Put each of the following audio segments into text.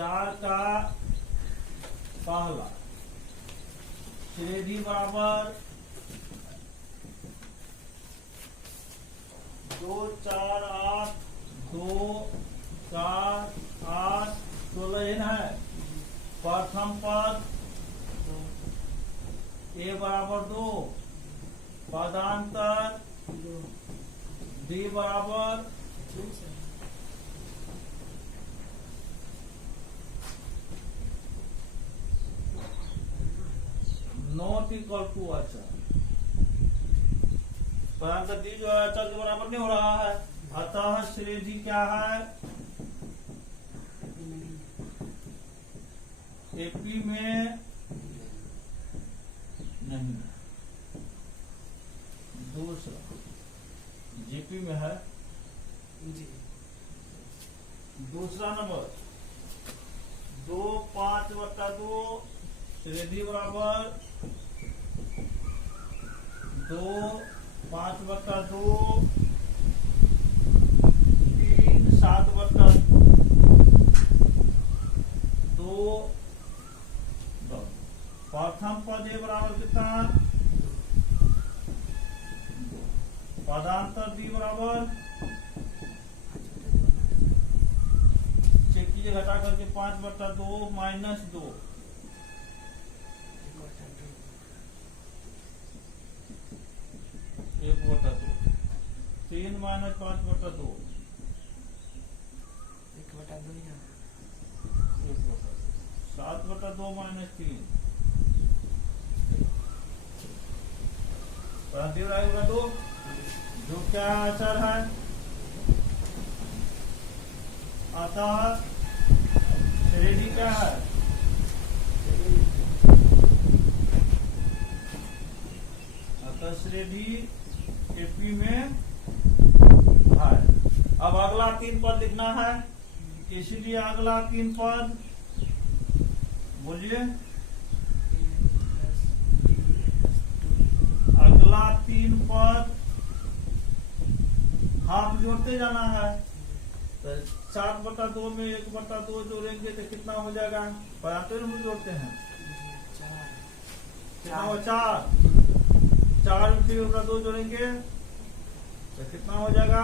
4 का पहला श्रेणी बराबर 2 4 8 2 4 8 16 है। प्रथम पद ए बराबर 2, पदांतर डी बराबर 'नॉट इक्वल टू अचर। पदांतर डी जो है अचर के बराबर नहीं हो रहा है, अतः श्रेणी क्या है? एपी में नहीं, दूसरा जीपी में है जी। दूसरा नंबर 2 5/2 श्रेणी बराबर 2 5/2 3 7/2 प्रथम पद ए बराबर कितना? पदांतर डी बराबर चेक कीजिए, घटा करके 5/2 माइनस 2 1/2 3 माइनस 5/2 7/2 माइनस 3 2 जो क्या अचर है, अतः श्रेणी क्या है? अतः श्रेणी एपी में है। अब अगला 3 पद लिखना है, इसलिए अगला 3 पद बोलिए। अगला 3 पद हाफ जोड़ते जाना है, तो 7/2 में 1/2 जोड़ेंगे तो कितना हो जाएगा? पदांतर में जोड़ते हैं, कितना हो? 4 में फिर 2 जोड़ेंगे तो कितना हो जाएगा?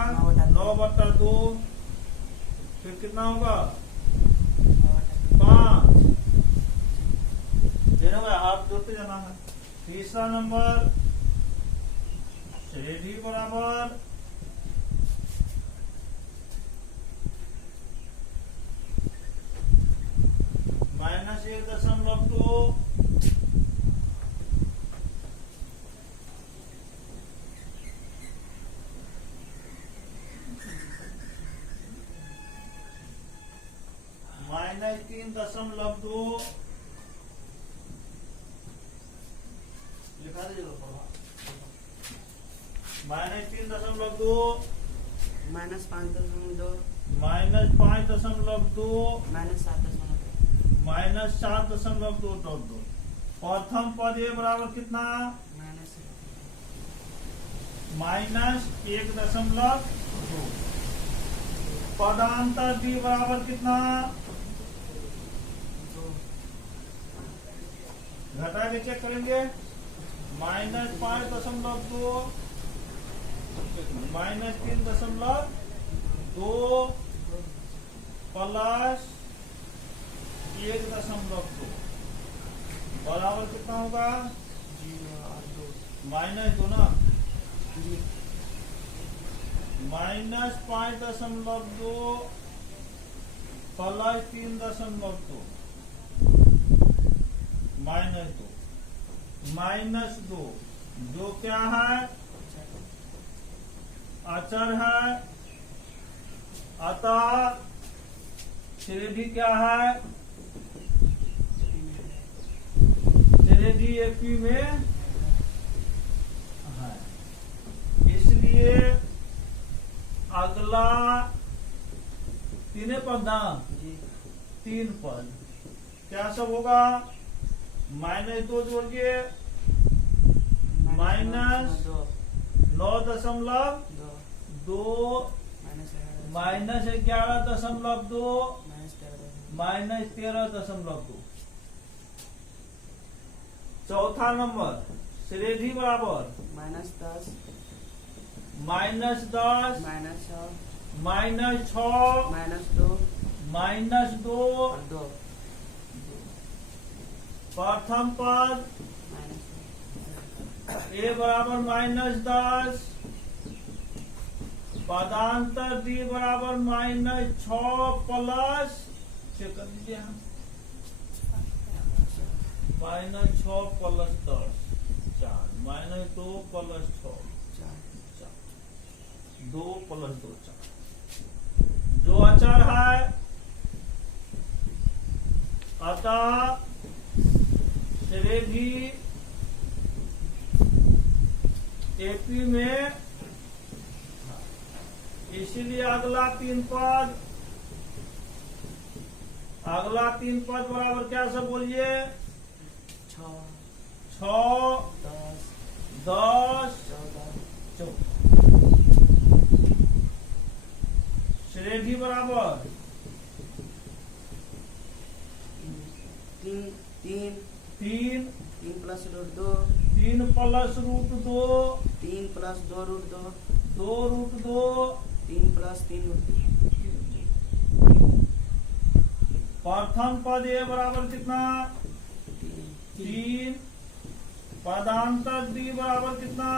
9/2 फिर कितना होगा? 5 देना होगा, हाफ जोड़ते जाना है। तीसरा नंबर श्रेणी बराबर -1.2 -3.2 लिखा दीजिए, -3.2 -5.2 -7.2 प्रथम पद ए बराबर कितना? -1.2 पदांतर डी बराबर कितना? घटा के चेक करेंगे, -5.2 -3.2 प्लस 1.2 बराबर कितना होगा? -2 ना, -5.2 प्लस 3.2 -2 जो क्या है? अचर है, अतः श्रेणी क्या है? श्रेणी एपी में है। इसलिए अगला 3 पद ना, 3 पद क्या सब होगा? -2 जोड़िए, -9.2 -11.2 -13.2। चौथा नंबर श्रेणी बराबर -10 -10 -6 -6 -2 -2। और 2 प्रथम पद a बराबर -10, पदांतर d बराबर -6 प्लस, चेक कर दीजिए यहाँ, -6 प्लस 10 4, -2 प्लस 6 4, 2 प्लस 2 4। जो अचर है अतः श्रेणी एपी में, इसीलिए अगला तीन पद बराबर क्या सब बोलिए? 6 10 14 श्रेणी बराबर 3 plus root 2 3 plus root 2 3 plus 2 root 2 2 root 2 3 plus 3 root 2। प्रथम पद ए बराबर कितना? 3। पदांतर डी बराबर कितना?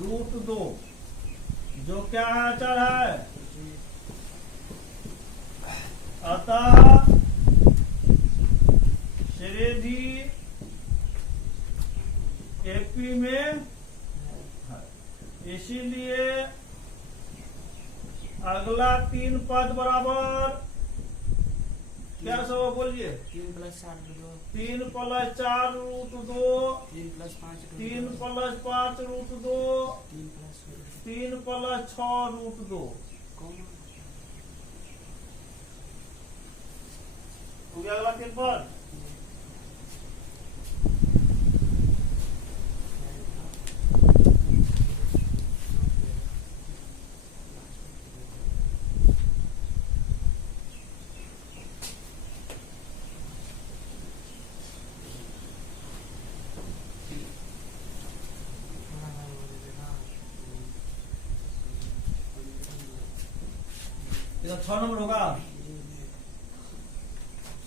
रूट 2। जो क्या है? अचर है। अतः श्रेणी एपी में, इसीलिए अगला तीन पद बराबर क्या सब बोलिए? 3 plus 4 root 2 3 plus 4 root 2 3 plus 5 root 3 plus 5 root 2 3 plus 3 plus 6 root 2। हो गया अगला तीन पद। तो 6 नंबर होगा।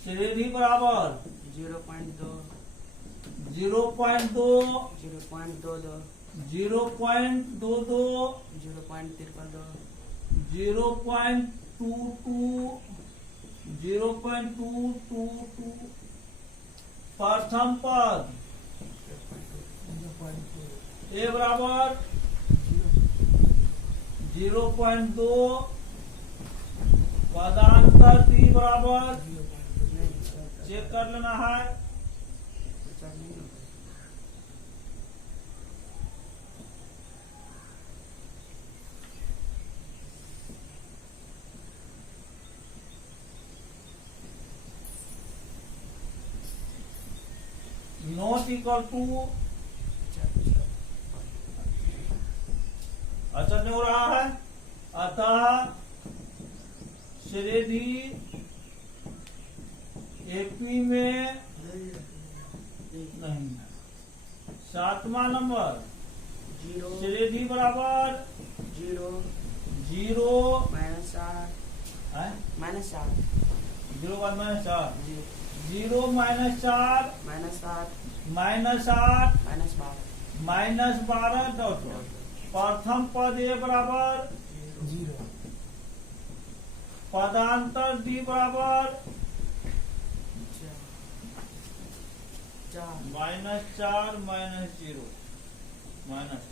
श्रेणी बराबर 0.2 0.2 0.22 0.22 0.22 0.222 प्रथम पद ए बराबर 0.2, पदांतर डी बराबर, चेक कर लेना है, नॉट इक्वल टू, अच्छा नहीं हो रहा है। अतः श्रेणी एपी में नहीं। सातवां नंबर श्रेणी बराबर 0 -4 -7 0 बाद -4 0 -4 -8 -12 डॉट। प्रथम पद ए बराबर 0, पदांतर डी बराबर -4 -0 -8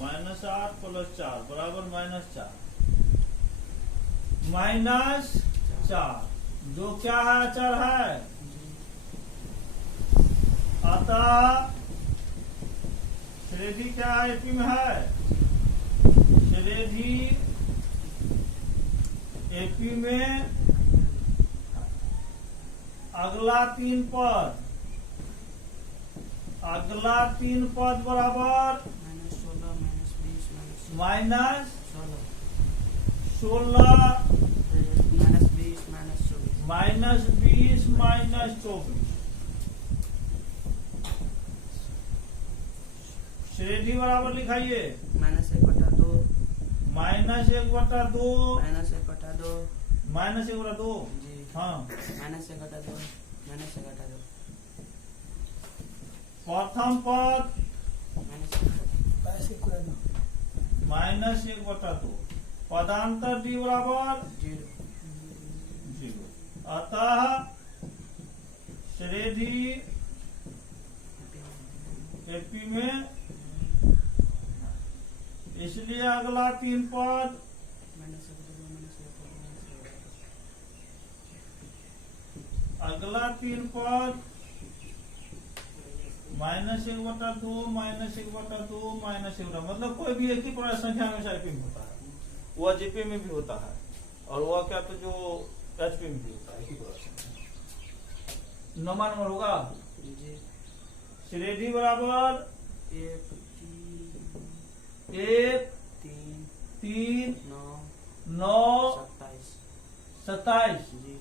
-8 प्लस 4 बराबर -4 -4। जो क्या है? अचर है। अतः श्रेणी क्या एपी में है? श्रेणी एपी में अगला तीन पद अगला 3 पद बराबर -16 -20 माइनस 16 16 -20 -24 -20 -24। श्रेणी बराबर लिखाइए -1/2 -1/2 -1/2 -1/2 जी हाँ। -1/2 -1/2 प्रथम पद -1/2 -1/2 पदांतर डी बराबर 0 0। अतः श्रेणी एपी में, इसलिए अगला 3 पद अगला 3 पद -1/2 -1/2 -1, मतलब कोई भी एक ही पूर्ण संख्या में एपी में होता है, वह जीपी में भी होता है और वह क्या तो जो एचपी में भी होता है, एक ही पूर्ण संख्या। 9वां नंबर होगा जी श्रेणी बराबर 1 1 3 3 9 9 27 27। जी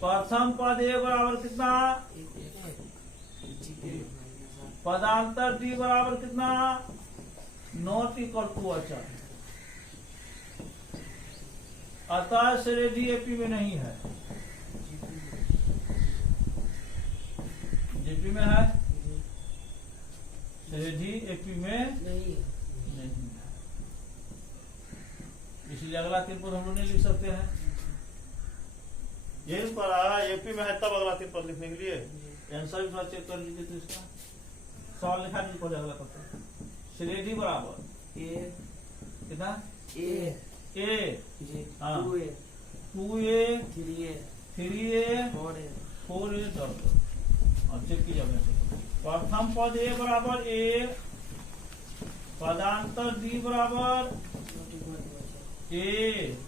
प्रथम पद ए बराबर कितना, पदांतर डी बराबर कितना, नॉट इक्वल टू अचर। अतः श्रेणी एपी में नहीं है, जीपी में है, श्रेणी एपी में नहीं है। इसलिए अगला 3 पद हम लोग नहीं लिख सकते हैं। यही पर एपी में है तब अगला 3 पद लिखने के लिए आंसर भी थोड़ा चेक कर लीजिए। तो इसका सवाल लिखा नहीं पड़ेगा अगला पद। श्रेणी बराबर ए कितना, ए ए जी हाँ। 2a 2a 3a 3a 4a 4a और चेक कीजिए अपने से। प्रथम पद ए बराबर ए, पदांतर डी बराबर ए,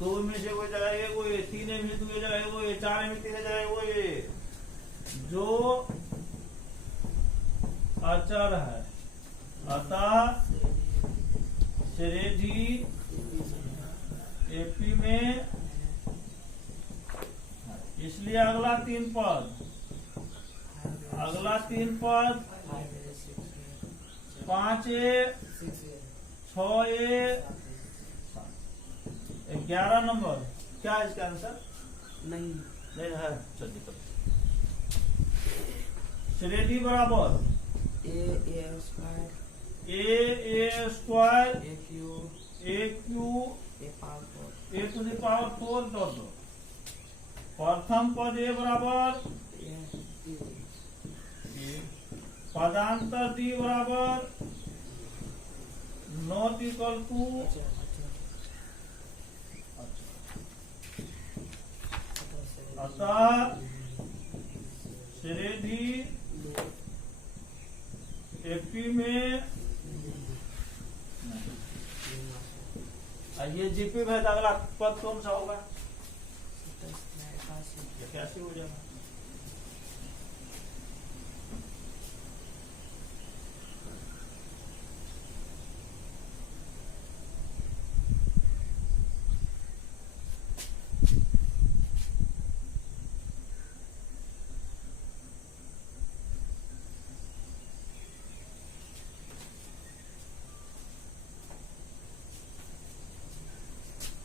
2 में से कोई जगह ए, वो 3 में से 2 जगह वो 4 में 3 जगह वो जो अचर है। अतः श्रेणी एपी में, इसलिए अगला 3 पद 5a 6a 11 नंबर क्या है इसका आंसर, नहीं है। चलिए श्रेणी बराबर a square a² a cube aq a power a to the power 4 dot. प्रथम पद ए बराबर 4 पदांतर डी बराबर नॉट इक्वल टू, अतः श्रेणी एपी में, ये जीपी में है तो अगला पद कौन सा होगा, 81 हो जाएगा।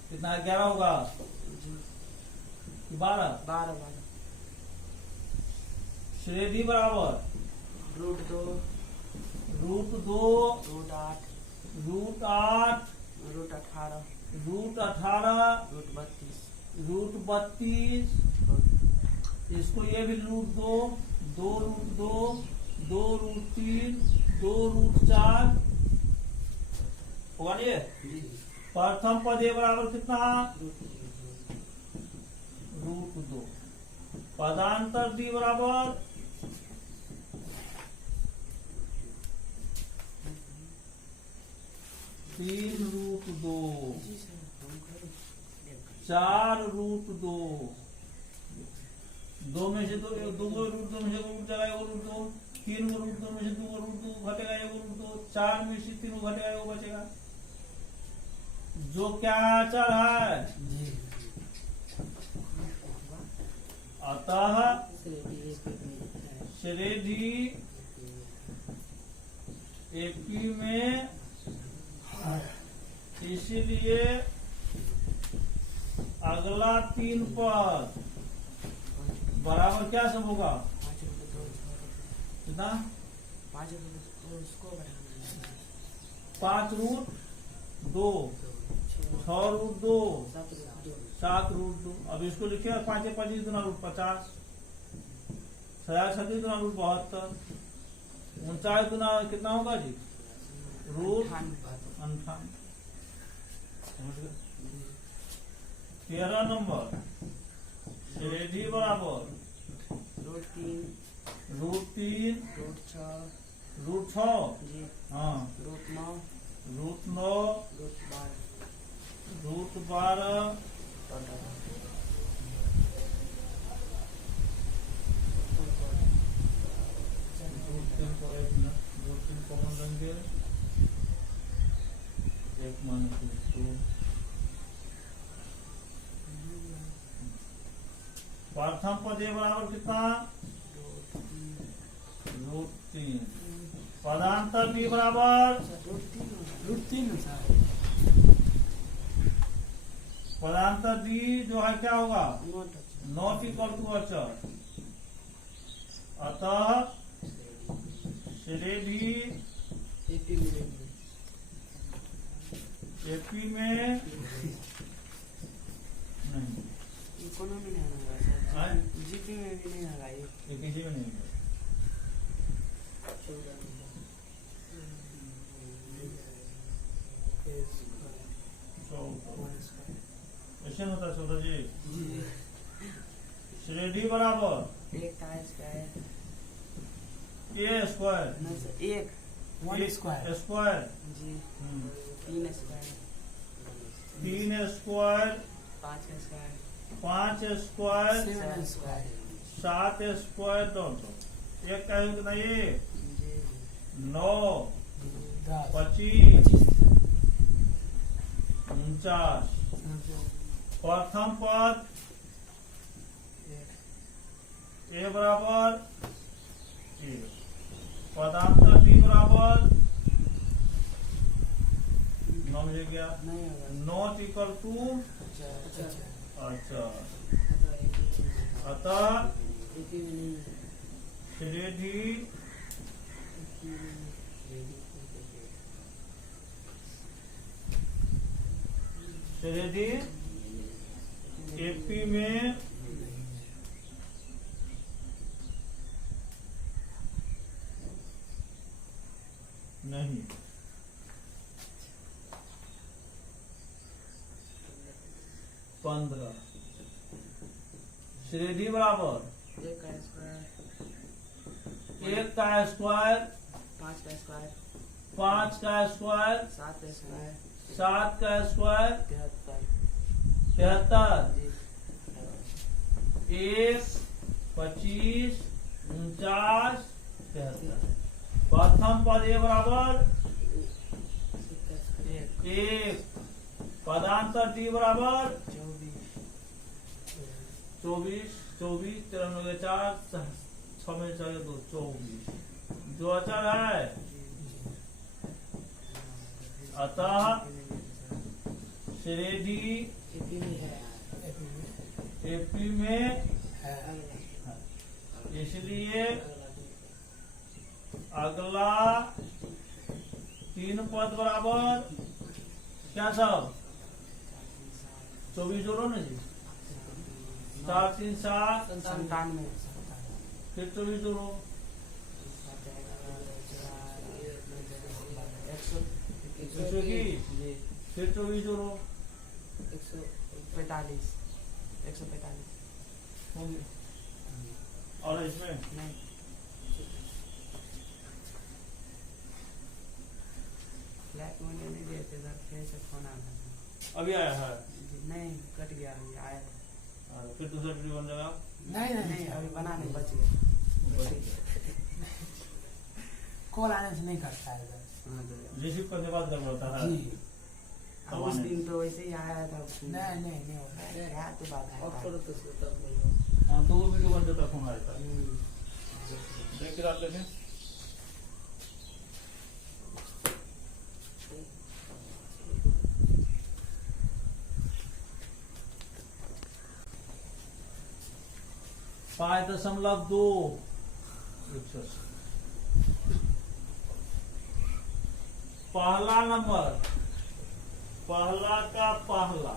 कितना 11 होगा, 12 12 श्रेणी बराबर √2 √2 √8 √8 √18 √18 √32 इसको ये भी √2 2 √2 2 √3 2 √4 होगा। ये प्रथम पद ए बराबर कितना, √2। पदांतर डी बराबर 3 √2 4 √2 2 में से 2 को रूट 2 में से रूट जाएगा, एगो रूट 2, 3 को रूट 2 में से 2 को रूट 2 घटेगा, एगो रूट 2, 4 में से 3 को घटेगा, एगो बचेगा। जो क्या चल रहा है, अतः श्रेणी एपी में, इसीलिए अगला 3 पद बराबर क्या सब होगा, कितना 5 रूट 2, 6 रूट 2, 7 रूट 2। अब इसको लिखिए 5 25 गुना रूट 50, 36 गुना रूट 72, 49 गुना कितना होगा जी, रूट 58। 13 नंबर श्रेणी बराबर रूट 3, रूट 3, रूट 6, हाँ, root 9, root 9, root 12, root 3 common लेंगे, 1 माइनस 2, प्रथम पद ए बराबर कितना, रूट 3, पदांतर बी बराबर रूट 3 पदांतर डी जो है क्या होगा, नॉट इक्वल टू अचर। अतः श्रेणी एपी में नहीं, इकोनॉमी में होगा, जीपी में भी नहीं होगा, ये किसी में नहीं है। ऐसे होता है छोटा जी, श्रेणी बराबर 1 का स्क्वायर, ए स्क्वायर, 1 स्क्वायर स्क्वायर जी, 3 square, 3 square, 5 square, 5 square, 7 square, 7 square dot एक का कितना, ये 9, 25, 49। प्रथम पद ए बराबर 1, पदांतर बी बराबर 9 मिल गया, नहीं होगा, नॉट इक्वल टू अच्छा। अतः एपी में नहीं, श्रेणी श्रेणी एपी में नहीं। 15 श्रेणी बराबर 1 का स्क्वायर, 1 का स्क्वायर, 5 का स्क्वायर, 5 का स्क्वायर, 7 का स्क्वायर, 7 का स्क्वायर, 73 73, 1, 25, 49, 73। प्रथम पद ए बराबर 1, पदांतर डी बराबर 24, 24, 93 4, 6 में 4 2, 24 जो अचर है। अतः श्रेणी एपी में इसलिए अगला 3 पद बराबर क्या सब 24 जोड़ो ना जी, 4 3 7 97, फिर 24 जोड़ो, 120, फिर 24 जोड़ो, 145 होंगे। और इसमें नहीं, फ्लैट मुझे नहीं देते सर, फिर से फोन आ रहा अभी आया है, नहीं, कट गया, अभी आया था। फिर दूसरा वीडियो बन जाएगा। नहीं अभी बनाने बच गया। कॉल आने से नहीं करता है इधर। रिसीव करने के बाद करना होता है। जी अब उस दिन तो वैसे ही आया था। नहीं होता है। यार तो बात है। हाँ तो वो वीडियो बन जाता फोन आया था। देख के डाल लेंगे। पाँच दशमलव 2 पहला नंबर, पहला का पहला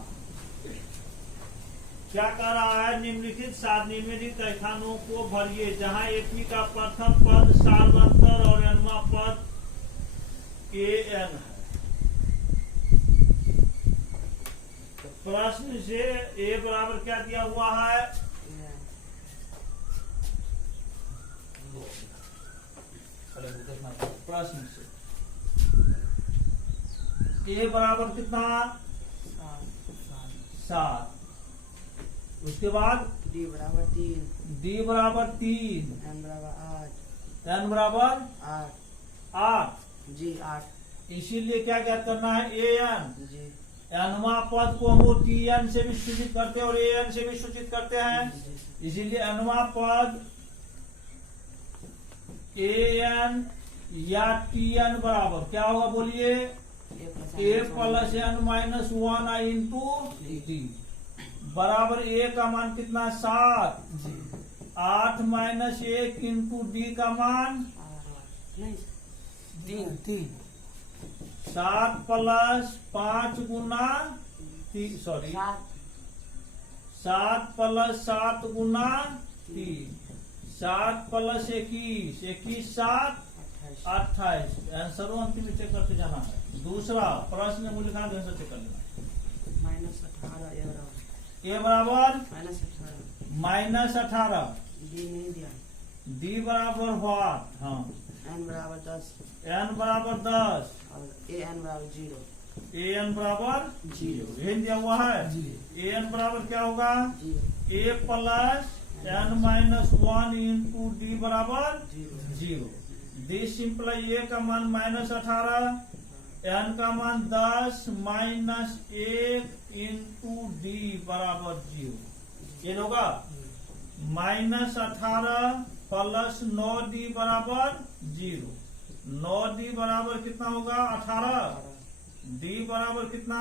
क्या कर रहा है? निम्नलिखित सारणीमें रेखाओं को भरिए जहां एक का प्रथम पद सार्वंतर और nवां पद kn है। तो प्रश्न से a बराबर क्या दिया हुआ है? प्रश्न से a बराबर कितना? 7। उसके बाद d बराबर 3, d बराबर 3, n बराबर 8, n बराबर 8। जी 8। इसीलिए क्या क्या करना है? an जी nवां पद को हम लोग tn से भी सूचित करते हैं और an से भी सूचित करते हैं। इसीलिए nवां पद an या tn बराबर क्या होगा? बोलिए a plus n minus 1 into D बराबर a का मान कितना? 7। 8 माइनस 1 इंटू डी का मान 3 7 प्लस 5 गुना 7 प्लस 7 गुना 3। 7 प्लस 21 7 28। आंसर अंतिम चेक करते जाना है। दूसरा प्रश्न में लिखा आंसर चेक कर लेना। -18 a बराबर -18 -18। d नहीं दिया। d बराबर व्हाट? हाँ n बराबर 10 n बराबर 10 और an बराबर 0। an बराबर 0 ये दिया हुआ है। an बराबर क्या होगा? a plus n minus 1 into D बराबर 0। डी सिंपल a का मान -18, n का मान 10 माइनस 1 इंटू डी बराबर 0। ये होगा -18 प्लस 9d बराबर 0। 9d बराबर कितना होगा? 18। d बराबर कितना?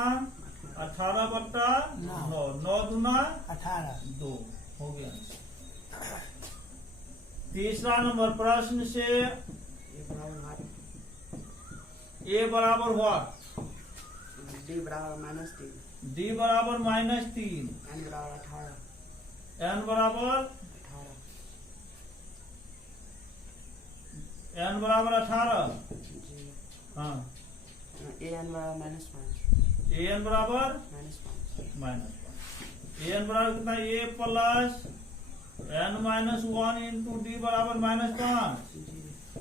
18/9। 9 दूना 18 2 हो गया। तीसरा नंबर प्रश्न से a बराबर व्हाट? d बराबर -3, d बराबर -3, n बराबर 18, n बराबर 18। जी हाँ an बराबर -5, an बराबर -5 an बराबर कितना? a plus n minus 1 into D बराबर -5।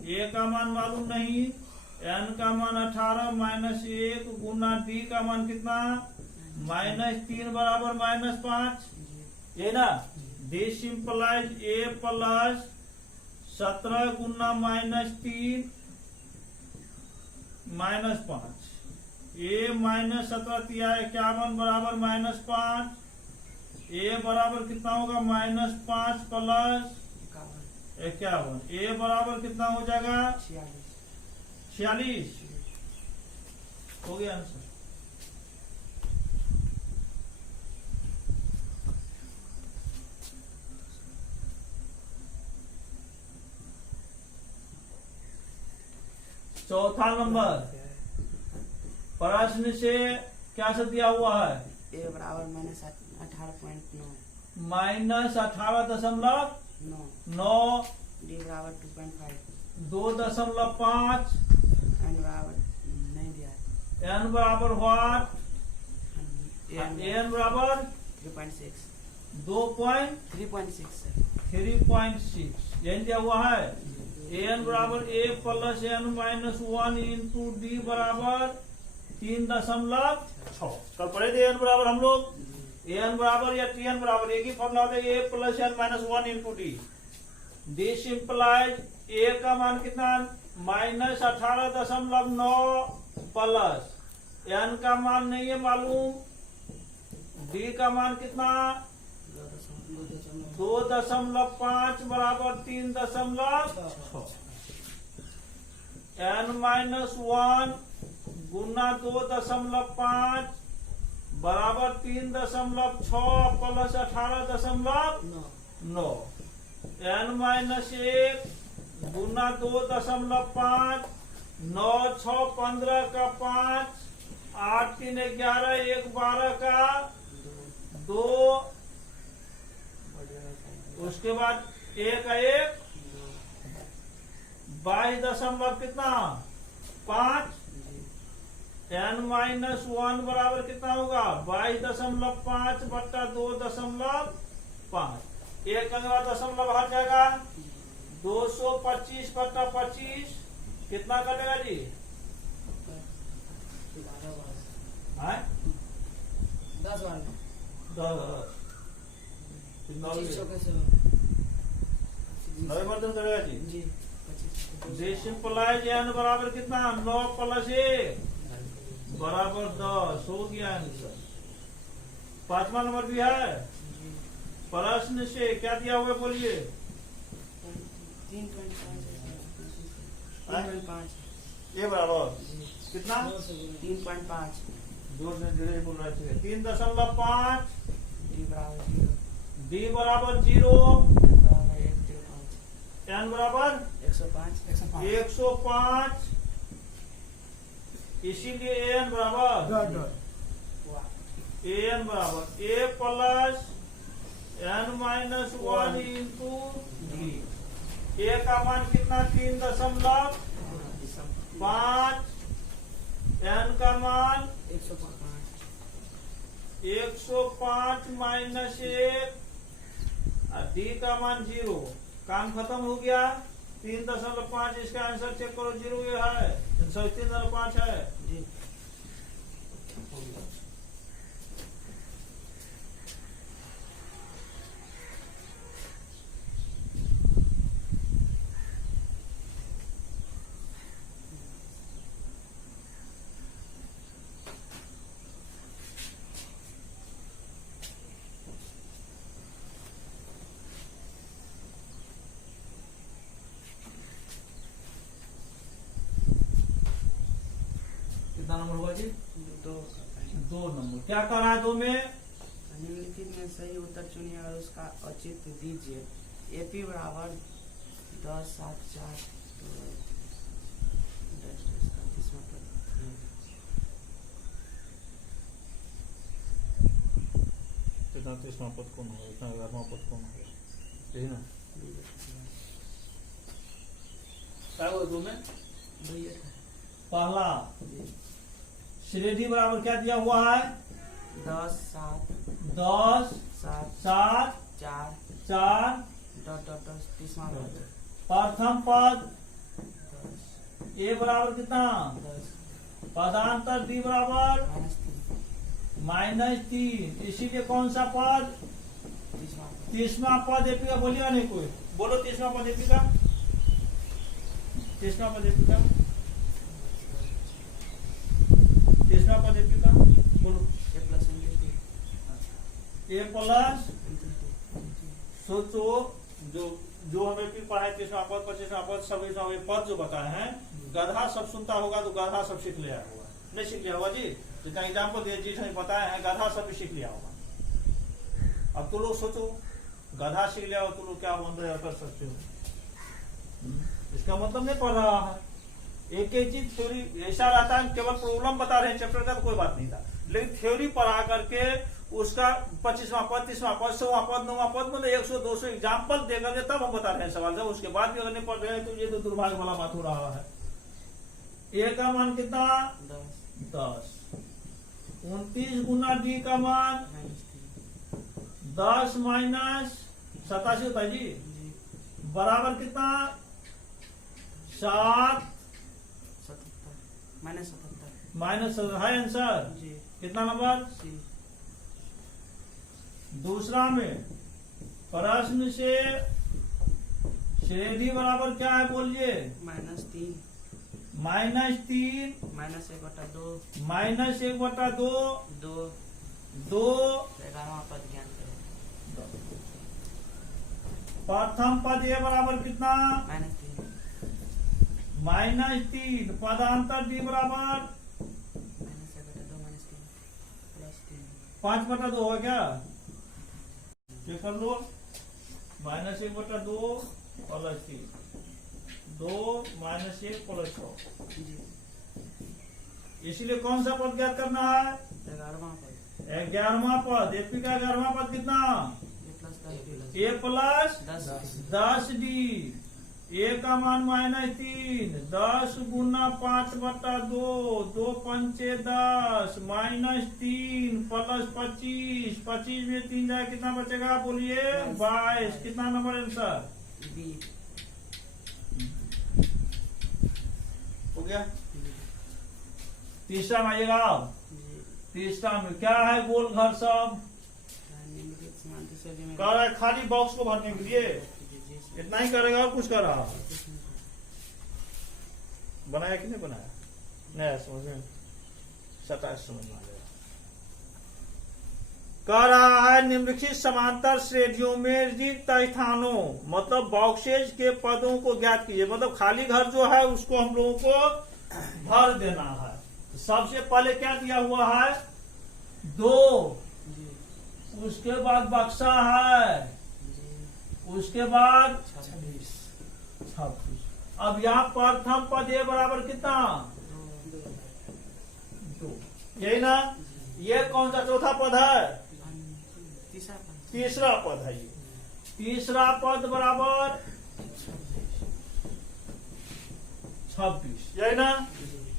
a का मान मालूम नहीं, n का मान 18 माइनस 1 गुना d का मान कितना? -3 बराबर -5। ये ना d सिंपलाइज a plus 17 Guna -3 -5। a minus 17 तिया 51 बराबर -5। a बराबर कितना होगा? -5 प्लस 51। a बराबर कितना हो जाएगा? 46। हो गया आंसर। चौथा नंबर प्रश्न से क्या से दिया हुआ है? a बराबर -18.9, -18.9, d बराबर 2.5, 2.5, n बराबर नहीं दिया है, n बराबर व्हाट? an n बराबर 3.6, 2.3.6 3.6 यही दिया हुआ है। an बराबर a plus n minus 1 into D बराबर 3.6। कल पढ़े थे n बराबर हम लोग। एन बराबर या टी एन बराबर, एक ही फॉर्मूला होता है, A plus N minus one into D. This implies A का मान कितना, -18.9 प्लस एन का मान नहीं है मालूम, डी का मान कितना 2.5 बराबर 3.6। एन माइनस 1 गुना 2.5 बराबर 3.6 प्लस 18.9। एन माइनस 1 गुना 2.5 9 6 15 का 5 8 3 11 1 12 का 2, उसके बाद 1 का 1 22 कितना 5। एन माइनस 1 बराबर कितना होगा 22.5 बट्टा 2.5। एक के बाद दशमलव हट जाएगा, 225 बट्टा 25 कितना कटेगा जी? 10 बार में 9 बर्तन करेगा जी। जी 25 सिंपलाइज एन बराबर कितना 9 प्लस 1 बराबर 10 हो गया आंसर। 5वां नंबर भी है। प्रश्न से क्या दिया हुआ है बोलिए? 3.5 ये बराबर कितना 3.5 जोर से धीरे बोल रहे थे। 3.5 डी बराबर 0 एन बराबर 105 105 इसीलिए एन बराबर एन बराबर A plus N minus 1 into D. A का मान कितना 3.5 एन का मान 105 माइनस 1 और डी का मान 0। काम खत्म हो गया। 3.5 इसका आंसर चेक करो 0 ये है 3.5 है। जी कितना नंबर होगा जी? 2 2 नंबर। क्या कर रहा है 2 में? निम्नलिखित में सही उत्तर चुनिए और उसका औचित्य दीजिए। एपी बराबर 10 7 4 कितना 30वां पद कौन होगा, इतना 11वां पद कौन होगा, यही ना? क्या हुआ 2 में? पहला श्रेणी बराबर क्या दिया हुआ है 10 7 10 7 7 4 4 30वां प्रथम पद 10 ए बराबर कितना 10 पदांतर डी बराबर -3 इसीलिए कौन सा पद 30वां पद एपी का बोलिएगा नहीं कोई, बोलो 30वां पद एपी का, 30वां पद एपी का, 30वां पद एपी का बोलो। ए प्लस सोचो जो हमें फिर पढ़ाए 30वां पद 25वां पद 26वां पद जो बताए हैं, गधा सब सुनता होगा तो गधा सब सीख लिया होगा, नहीं सीख लिया होगा जी? जितना एग्जाम्पल दिए चीज हमें बताए हैं गधा सब भी सीख लिया होगा। अब तो लोग सोचो गधा सीख लिया हो तो लोग क्या बन रहे कर सकते हो, इसका मतलब नहीं पढ़ रहा है। एक एक चीज थ्योरी ऐसा रहता है, केवल प्रॉब्लम बता रहे हैं चैप्टर का तो कोई बात नहीं था, लेकिन थ्योरी पढ़ा करके उसका 25वां पद 30वां पद 100वां पद 9वां पद मतलब 100 200 एग्जाम्पल देकर तब हम बता रहे हैं सवाल, जब उसके बाद भी अगर नहीं पढ़ रहे हैं तो ये तो दुर्भाग्य वाला बात हो रहा है। ए का मान कितना 10 29 गुना डी का मान 10 माइनस 87 होता है जी बराबर कितना 7 -77 माइनस है आंसर जी कितना नंबर सी दूसरा में प्रश्न से श्रेणी बराबर क्या है बोलिए? -3 -3 -1/2 -1/2 2 2 11वां पद ज्ञात करें। प्रथम पद ए बराबर कितना? -3 -3 पदांतर डी बराबर -1/2 -3 +3 5/2 होगा क्या? चेक कर लो। -1/2 +3 2 -1 +6। जी। इसलिए कौन सा पद ज्ञात करना है? 11वां पद 11वां पद। एपी का 11वां पद कितना? A + A + 10 10 D. ए का मान -3 10 गुना 5/2 2 पंचे 10 -3 + 25 25 में 3 जाए कितना बचेगा बोलिए? 22। कितना नंबर आंसर B हो गया? तीसरा में आइएगा आप। जी। तीसरा में क्या है? गोल घर सब निम्नलिखित समांतर श्रेणी में कह रहा है खाली बॉक्स को भरने के लिए। जी। इतना ही करेगा और कुछ कर रहा? बनाया कि नहीं बनाया? नहीं समझ में 27 समझ में आ जाएगा। कह रहा है निम्नलिखित समांतर श्रेणियों में रिक्त स्थानों मतलब बॉक्सेज के पदों को ज्ञात कीजिए। मतलब खाली घर जो है उसको हम लोगों को भर देना है। तो सबसे पहले क्या दिया हुआ है? 2, जी। उसके बाद बक्सा है, जी। उसके बाद 26 26। अब यहाँ प्रथम पद ए बराबर कितना? 2। यही ना? ये कौन सा चौथा पद है? तीसरा पद है। ये तीसरा पद बराबर 26। यही ना?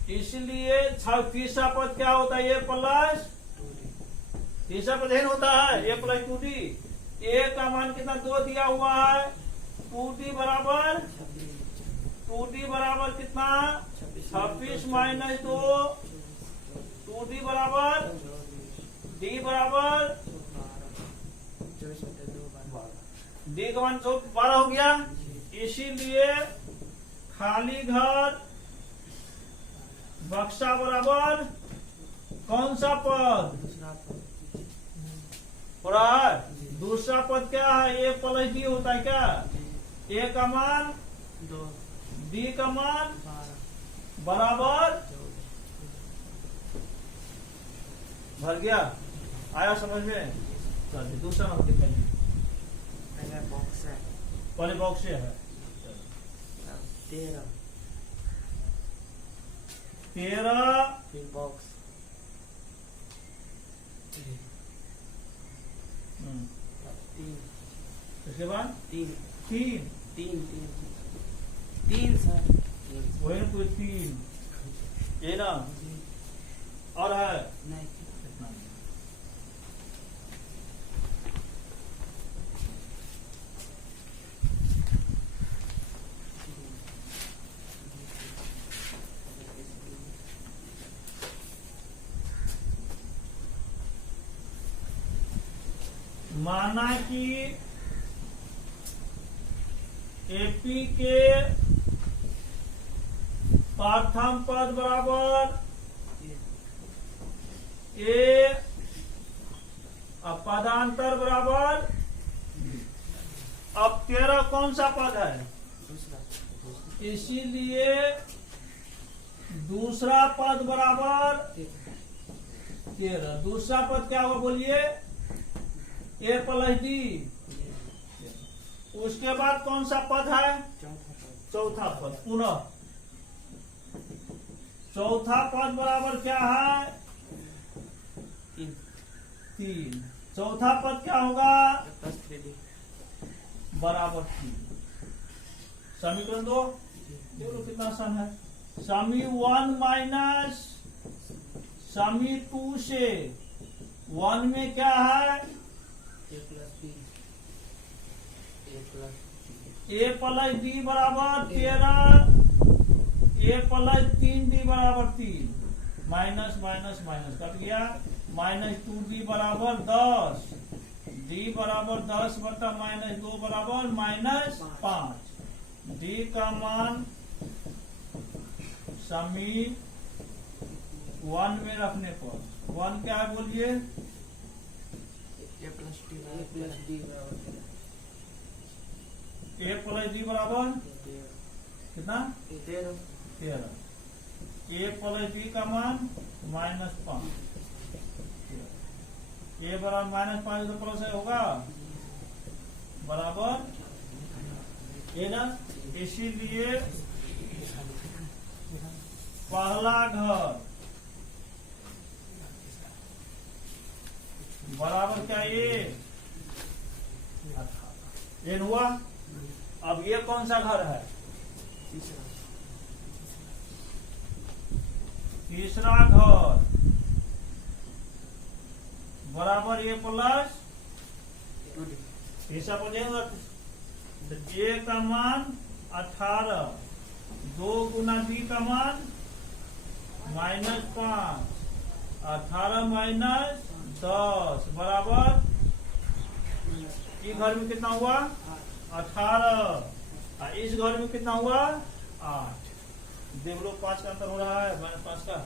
इसलिए तीसरा पद क्या होता है? ए प्लस तीसरा पद एन होता है ए + 2d। ए का मान कितना? 2 दिया हुआ है। 2d बराबर 2d बराबर कितना? 26 - 2 2d बराबर d बराबर d का मान 12 हो गया। इसीलिए खाली घर बक्सा बराबर कौन सा पद हो रहा है? दूसरा पद क्या है? ए + d होता है क्या? ए का मान 2 d का मान 12 बराबर भर गया। आया समझ में? चलिए दूसरा नंबर दिखाइए। पहला बॉक्स है। पहले बॉक्स से है 13 फिर बॉक्स 3 इसके बाद 3 3 3 3 सर 3 वही ना? कोई 3 ये ना? जी। और है नहीं इतना। माना कि एपी के प्रथम पद बराबर ए अब पदांतर बराबर। अब 13 कौन सा पद है? दूसरा इसीलिए दूसरा पद बराबर 13। दूसरा पद क्या होगा बोलिए? ए + d। उसके बाद कौन सा पद है? चौथा पद। पुनः चौथा पद बराबर क्या है? 3। चौथा पद क्या होगा? बराबर 3। समीकरण 2 देखो कितना आसान है। समी 1 माइनस समी 2 से 1 में क्या है? ए + d बराबर 13 ए + 3d बराबर 3 माइनस माइनस माइनस कट गया। -2d बराबर 10 डी बराबर 10 बटा -2 बराबर -5। डी का मान समी 1 में रखने पर 1 क्या है बोलिए? ए प्लस डी बराबर ए प्लस डी बराबर 13। कितना? 13। ए प्लस डी का मान -5। ए बराबर -5 तो प्लस है होगा बराबर ए ना। इसीलिए पहला घर बराबर क्या ये हुआ। अब ये कौन सा घर है? तीसरा घर बराबर ए प्लस तीसरा बोलेगा तो ए का मान 18, 2 गुना बी का मान -5, 18 माइनस 10 बराबर इस घर में कितना हुआ? 18। इस घर में कितना हुआ? 8। देख लो 5 का अंतर हो रहा है -5 का।